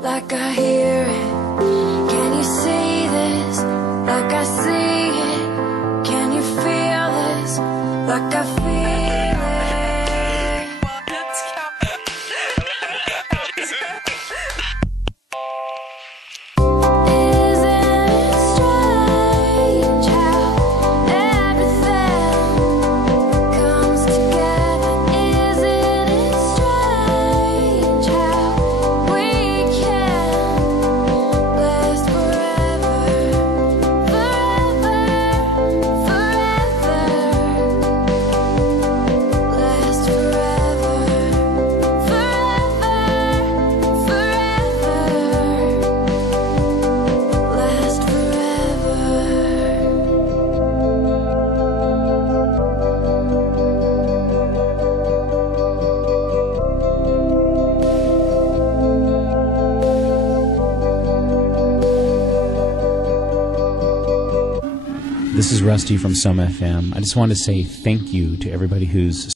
like I hear it? Can you see this like I see it? Can you feel this like I feel it? This is Rusty from Some FM. I just want to say thank you to everybody who's